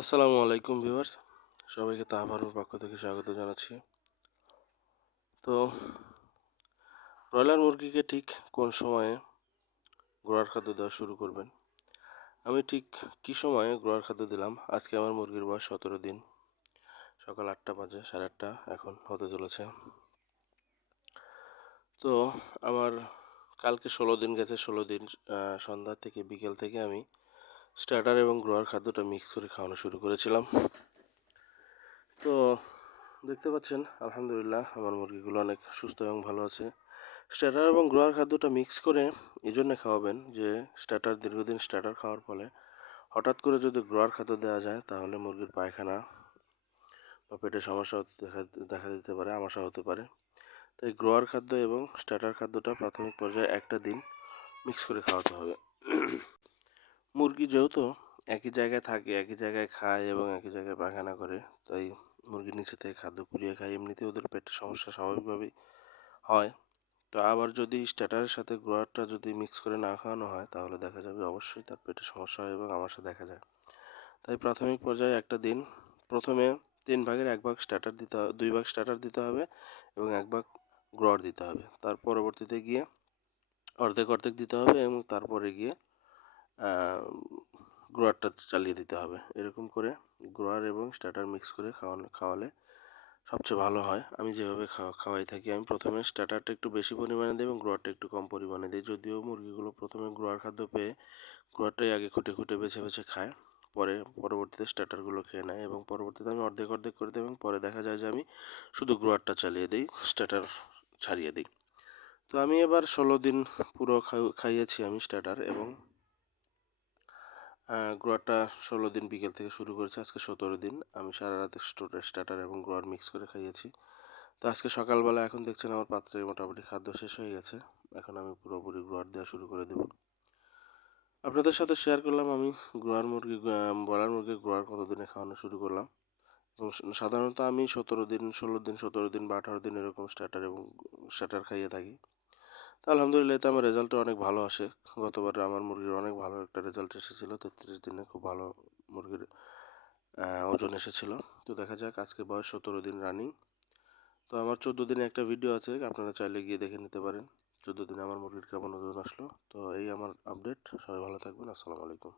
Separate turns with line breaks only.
আসসালামু আলাইকুম ভিউয়ার্স। সবাইকে তাহাবারুর পক্ষ থেকে স্বাগত জানাচ্ছি। তো, ব্রয়লার মুরগিকে ঠিক কোন সময়ে গোড়ার খাদ্য দেওয়া শুরু করবেন? আমি ঠিক কী সময়ে গোড়ার খাদ্য দিলাম? আজকে আমার মুরগির বয়স সতেরো দিন। সকাল আটটা বাজে, সাড়ে আটটা এখন হতে চলেছে। তো, আমার কালকে ষোলো দিন গেছে, ষোলো দিন সন্ধ্যা থেকে বিকেল থেকে আমি স্টার্টার এবং গ্রোয়ার খাদ্যটা মিক্স করে খাওয়ানো শুরু করেছিলাম। তো দেখতে পাচ্ছেন, আলহামদুলিল্লাহ আমার মুরগিগুলো অনেক সুস্থ এবং ভালো আছে। স্টার্টার এবং গ্রোয়ার খাদ্যটা মিক্স করে এই জন্যে খাওয়াবেন যে স্টার্টার দীর্ঘদিন স্টার্টার খাওয়ার ফলে হঠাৎ করে যদি গ্রোয়ার খাদ্য দেওয়া যায় তাহলে মুরগির পায়খানা বা পেটের সমস্যা দেখা দেখা দিতে পারে আমাশা হতে পারে। তাই গ্রোয়ার খাদ্য এবং স্টার্টার খাদ্যটা প্রাথমিক পর্যায়ে একটা দিন মিক্স করে খাওয়াতে হবে। মুরগি যেহেতু একই জায়গায় থাকে, একই জায়গায় খায় এবং একই জায়গায় পায়খানা করে, তাই মুরগির নিচে থেকে খাদ্য কুড়িয়ে খায় এমনিতে ওদের পেটের সমস্যা স্বাভাবিকভাবেই হয়। তো আবার যদি স্ট্যাটারের সাথে গ্রোয়ারটা যদি মিক্স করে না খাওয়ানো হয়, তাহলে দেখা যাবে অবশ্যই তার পেটে সমস্যা হয় এবং আমার সাথে দেখা যায়। তাই প্রাথমিক পর্যায়ে একটা দিন, প্রথমে তিন ভাগের এক ভাগ স্টার্টার দিতে হবে দুই ভাগ স্টার্টার দিতে হবে এবং এক ভাগ গ্রোয়ার দিতে হবে। তার পরবর্তীতে গিয়ে অর্ধেক অর্ধেক দিতে হবে এবং তারপরে গিয়ে গ্রোয়ারটা চালিয়ে দিতে হবে। এরকম করে গ্রোয়ার এবং স্টার্টার মিক্স করে খাওয়ানো, খাওয়ালে সবচেয়ে ভালো হয়। আমি যেভাবে খাওয়া, খাওয়াই থাকি, আমি প্রথমে স্টার্টারটা একটু বেশি পরিমাণে দিই এবং গ্রোয়ারটা একটু কম পরিমাণে দিই। যদিও মুরগিগুলো প্রথমে গ্রোয়ার খাদ্য পেয়ে গ্রোয়ারটাই আগে খুঁটে খুঁটে বেছে বেছে খায়, পরে পরবর্তীতে স্টার্টারগুলো খেয়ে নেয় এবং পরবর্তীতে আমি অর্ধেক অর্ধেক করে দিই এবং পরে দেখা যায় যে আমি শুধু গ্রোয়ারটা চালিয়ে দিই, স্টার্টার ছাড়িয়ে দিই। তো আমি এবার ষোলো দিন পুরো খাইয়েছি আমি স্টার্টার এবং গ্রোয়ারটা ষোলো দিন বিকেল থেকে শুরু করেছি, আজকে সতেরো দিন। আমি সারা রাতে স্টার্টার এবং গ্রোয়ার মিক্স করে খাইয়েছি। তো আজকে সকালবেলা এখন দেখছেন আমার পাত্রে মোটামুটি খাদ্য শেষ হয়ে গেছে। এখন আমি পুরোপুরি গ্রোয়ার দেওয়া শুরু করে দেব। আপনাদের সাথে শেয়ার করলাম আমি গ্রোয়ার মুরগি ব্রয়লার মুরগি গ্রোয়ার কতদিনে খাওয়ানো শুরু করলাম। এবং সাধারণত আমি সতেরো দিন, ষোলো দিন, সতেরো দিন বা আঠারো দিন এরকম স্টার্টার এবং স্টার্টার খাইয়ে থাকি। আলহামদুলিল্লাহ আমার রেজাল্টটা অনেক ভালো আসে। গতবার আমার মুরগির অনেক ভালো একটা রেজাল্ট এসেছিল, তেত্রিশ দিনে খুব ভালো মুরগির ওজন এসেছিল। তো দেখা যাক, আজকে বয়স সতেরো দিন রানিং তো আমার চোদ্দ দিনে একটা ভিডিও আছে, আপনারা চাইলে গিয়ে দেখে নিতে পারেন। চোদ্দ দিনে আমার মুরগির কেমন ওজন আসলো। তো এই আমার আপডেট সবাই ভালো থাকবেন, আসসালামু আলাইকুম।